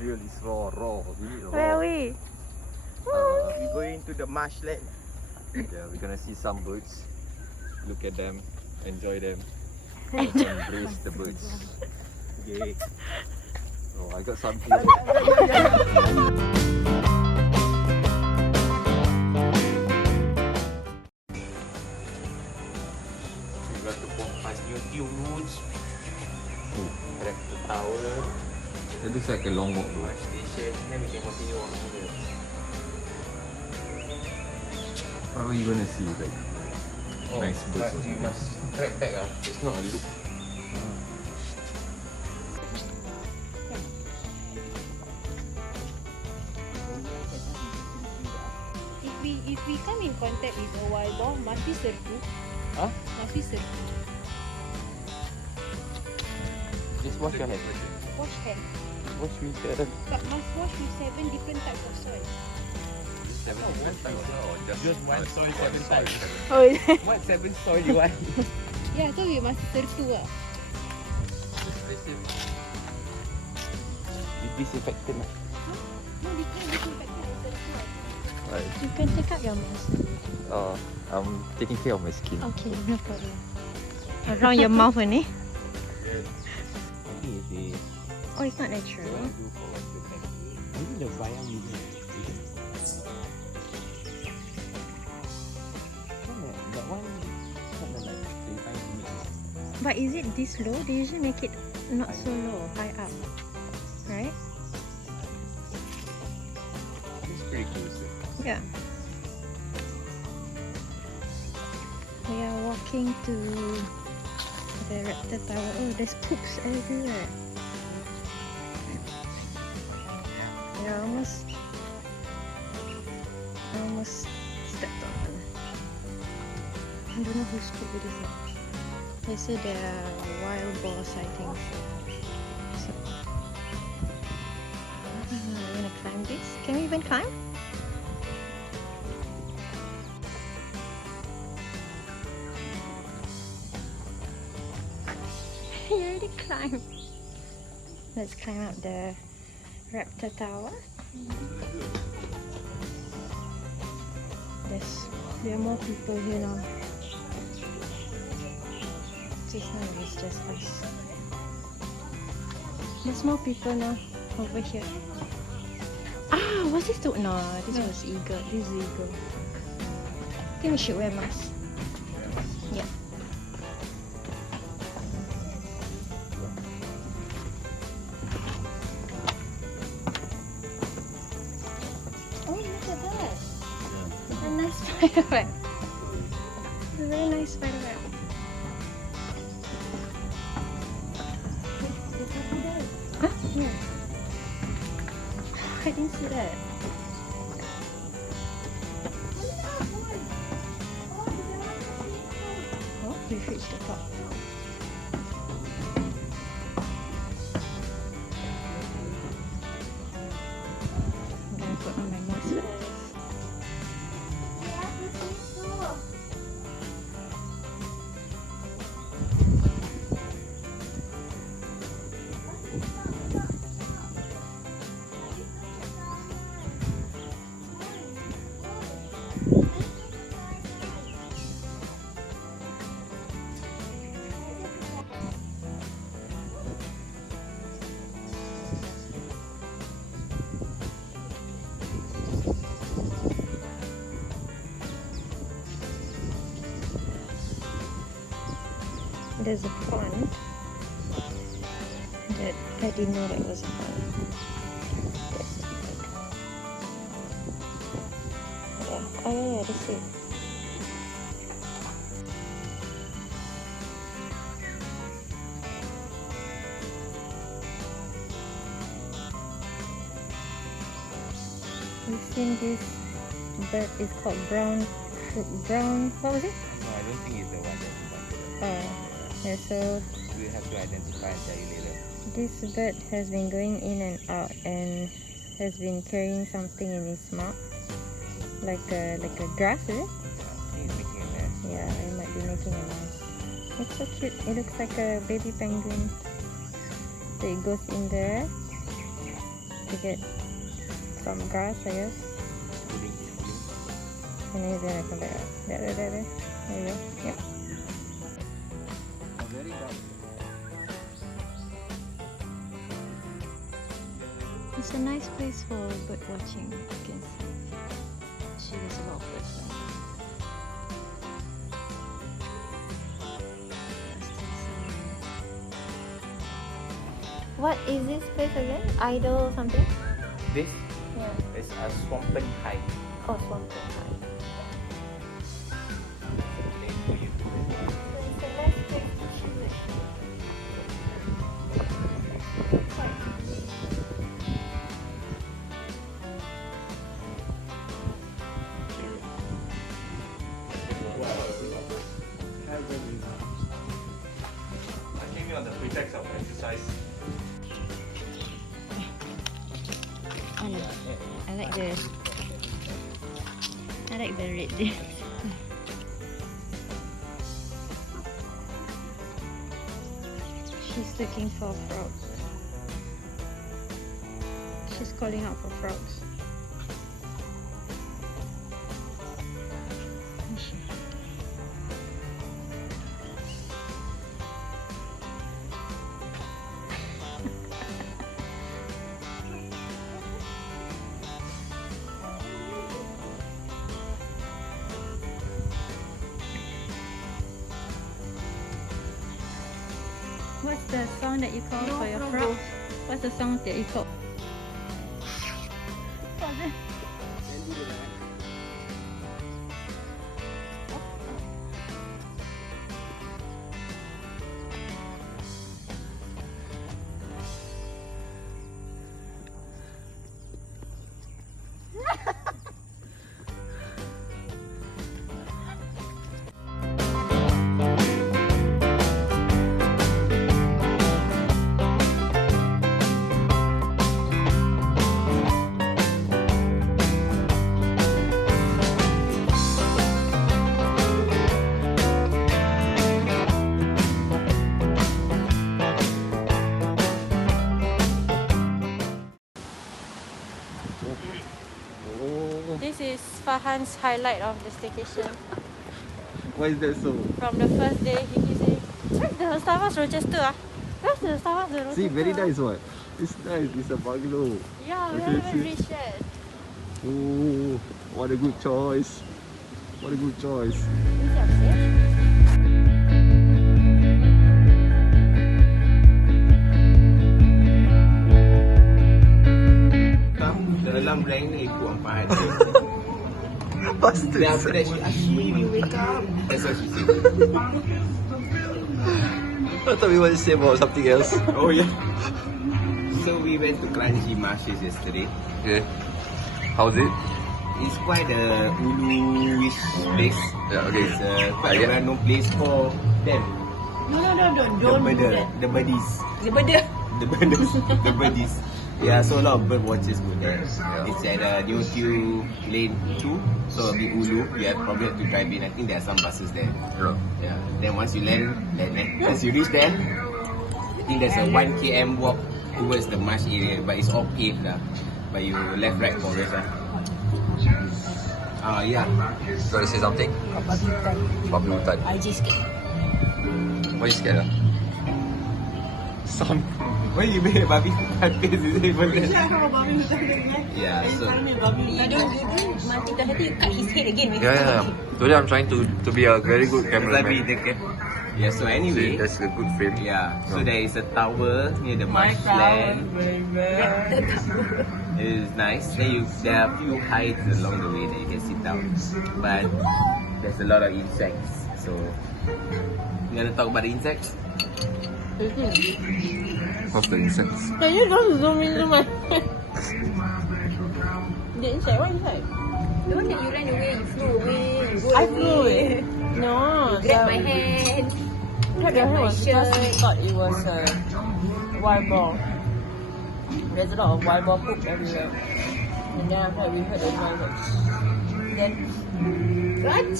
real, it's raw, really raw. Where are we? We're going to the marshland. Yeah, we're gonna see some birds. Look at them, enjoy them, and embrace the birds. Okay. Oh, I got something. We got to walk past new tunes. Rochester Tower, It looks like a long walk though. Marsh Station. Then we can continue walking there. What are you gonna see? Like nice birds. But you must track back. It's not a loop. If we come in contact with a wild boar, must we serbu? Huh? Must we serbu? Just wash your hands. Wash hand. Wash with the... But must wash with 7 different types of soil. 7 different types or Just one soil, 7 types. Oh, What 7 soil you want? yeah, so we must serbu ah. With disinfectant. No, we can't disinfect it, serbu ah. Right. You can take out your mask. I'm taking care of my skin. Okay, no problem. Around your mouth only. I think if they Oh, it's not natural. want to do for the next maybe the wayang music. That one kind of like Staycay music. But is it this low? They usually make it not so low, high up. Right? It's pretty cool. So. Yeah. We are walking to the Rochester Tower. Oh, there's poops everywhere. Yeah, I almost stepped on them. I don't know whose poop it is. They say there are wild boar sightings. So, we're gonna climb this. Can we even climb? You already climbed. Let's climb up the Rochester Tower. There are more people here now. Just now it was just us. There's more people now over here. Ah, was this the no? This was eagle. This is eagle. I think we should wear masks. Yeah. Oh, look at that! A nice spiderweb. A very nice spiderweb. Huh? Yeah. I didn't see that. Oh, we've reached the top. I'm gonna put on my mask first. There's a pond that I didn't know that was a pond. Yeah. Oh yeah, that's it. We've seen this bird is called brown, what was it? No, I don't think it's the one that you wanted. Yeah, so We have to identify and tell you later. this bird has been going in and out and has been carrying something in his mouth, like a grass, is it? He's making a mess. Yeah, it might be making a noise. It's so cute. It looks like a baby penguin. So it goes in there to get some grass, I guess. And then he's gonna come back up. There. There you go. Yep. Very dark. It's a nice place for bird watching. You can see there's a lot of birds down there. What is this place again? Idol something? This Yeah. is a swampland high. Oh, Swampton High. So it's a nice place to chill actually. I came here on the pretext of exercise. I like the red there. She's looking for frogs. She's calling out for frogs. What's the song that you call for your frog? What's the song that you call? What's it? This is Fahan's highlight of the staycation. Why is that so? From the first day, he keeps saying, "Where's the Starbucks Rochester? Where's the Starbucks Rochester?" See, very nice what? It's nice, it's a bungalow. Yeah, we Okay, haven't see. reached yet. Oh, what a good choice. What a good choice. Ini siap sih. Dalam rank ni ikut empat. Bastard. Then after that she asked me, we wake up. That's what she said. I thought we were to say about something else. Oh yeah. So we went to Kranji Marshes yesterday. Okay. How's it? It's quite a ulu-ish place. Yeah, okay. It's quite a well-known place for them. Don't do that. The birdies. The bird. The birdies. Yeah, so a lot of bird watchers go there. Yeah. It's at DOQ lane 2, so a bit ulu. You probably have to drive in. I think there are some buses there. Yeah. Then once you land, once you reach there, I think there's a 1 km walk towards the marsh area, but it's all paved lah. But you left, right, forest lah. Yeah. Got to say something? Babi hutan. I just scared. Why you scared? Some. Why you made a babi hutan face? Is it even there? Yeah, so. You don't mati dah hati, you cut his head again. Yeah. Today I'm trying to be a very good Tapi cameraman. yeah, so anyway. That's a good frame. Yeah, so there is a tower near the marshland. It is nice. Then there are a few heights along the way that you can sit down. But there's a lot of insects. So, you want to talk about the insects? What's the insects? Can you don't zoom into my the insect? What insect? The one that you ran away, you flew away, you go I away. flew away. No, Grab my hand. Grab your hand was because we thought it was a wild boar. There's a lot of wild boar poop everywhere. And then after that we heard the noise like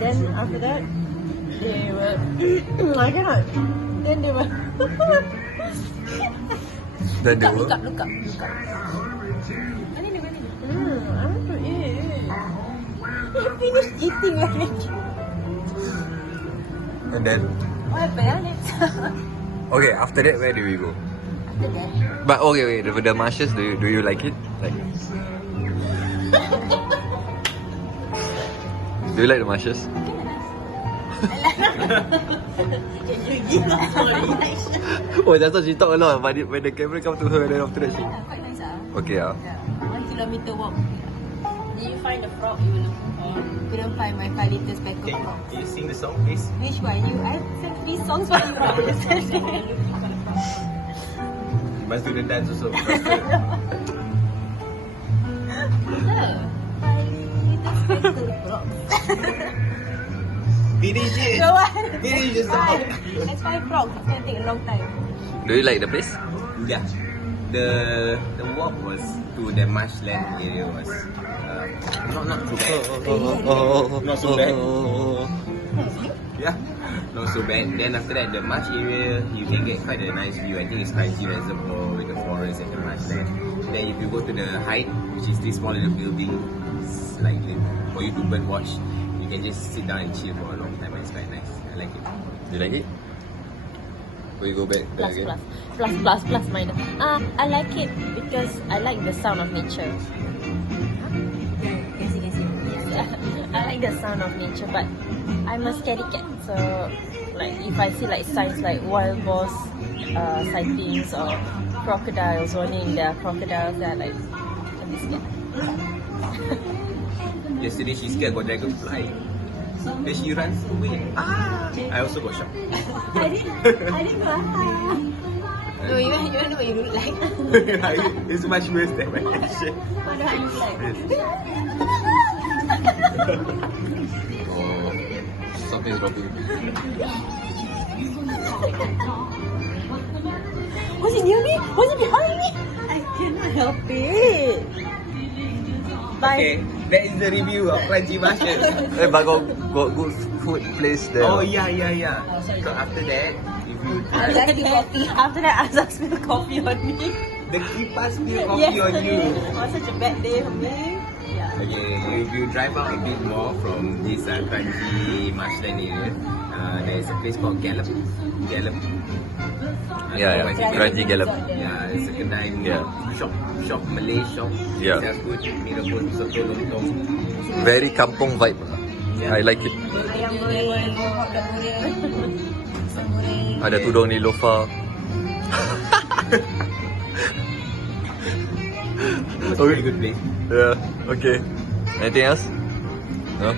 then after that they were I cannot. Then they were Then they Look will. up. I want to eat. You finished eating already. And then, What happened? Next. okay, after that, where do we go? After that. But okay, wait, the marshes, do you like it? Like, do you like the marshes? Oh, that's why she talk a lot. But when the camera come to her, then after that she. Quite nice Okay, Yeah. 1 kilometer walk. Did you find the frog you were looking for? Couldn't find my 5 liters pack of frog. Can you sing the song, please? Which one? I sang 3 songs for you. You must do the dance also. Finish it! Go on. Finish the song! Let's find frogs. It's gonna take a long time. Do you like the place? Yeah. The walk was to the marshland area was not too bad. Not so bad. Yeah, not so bad. Then after that, the marsh area you can get quite a nice view. I think it's Kranji Reservoir with the forest and the marshland. Then if you go to the height, which is this small little building, like for you to bird watch, you can just sit down and chill for a long time. It's quite nice. I like it. You like it? Will you go back there again? Plus minus. I like it because I like the sound of nature. I like the sound of nature, but I'm a scaredy cat. So, like, if I see like signs like wild boar sightings or crocodiles, warning there are crocodiles, then like, I'm scared. Yesterday she scared got dragonfly. Then she runs away. I also got shocked. I didn't know. No, you know what you look like. It's much worse than my picture. What do I look like? Oh, something's dropping. Was it near me? Was it behind me? I cannot help it. Okay, that is the review of Kranji Marshes. But got good food place there. Oh yeah. So after that, if you After that, Azhar spilled coffee on me. the kipas spill coffee on you. It was such a bad day for me. Yeah. Okay, if you drive out a bit more from this Kranji Marshland area, there is a place called Gallop. Yeah, Kranji Gallop. Yeah, it's a kedai shop, Malay shop. Yeah. Sells food, mee rebus, soto lontong. Very kampung vibe. Yeah. I like it. Ayam goreng, hotdog goreng, pisang goreng. Ada tudung ni lofa. It's a very good place. Yeah. Okay. Anything else? No.